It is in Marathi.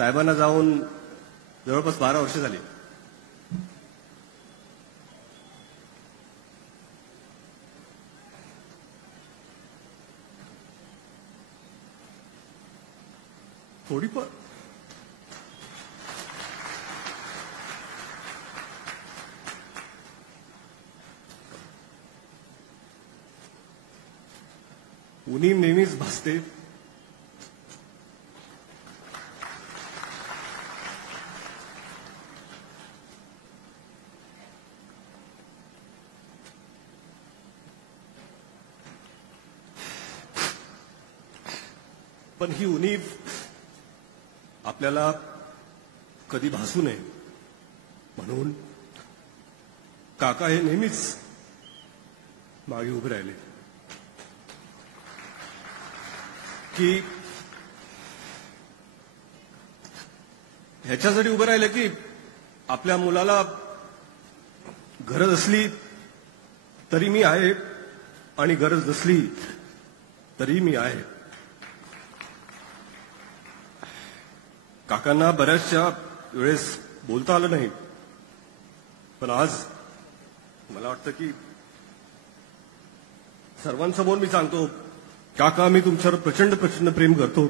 साहेबांना जाऊन जवळपास 12 वर्ष झाली. थोडी पण उणीव नेहमीच भासते. पण ही उणीव आपल्याला कधी भासू नये म्हणून काका हे नेहमीच मागे उभे राहिले की ह्याच्यासाठी उभे राहिले की आपल्या मुलाला गरज असली तरी मी आहे आणि गरज नसली तरी मी आहे. काकांना बऱ्याचशा वेळेस बोलता आलं नाही, पण आज मला वाटतं की सर्वांसमोर मी सांगतो, काका मी तुमच्यावर प्रचंड प्रचंड प्रेम करतो.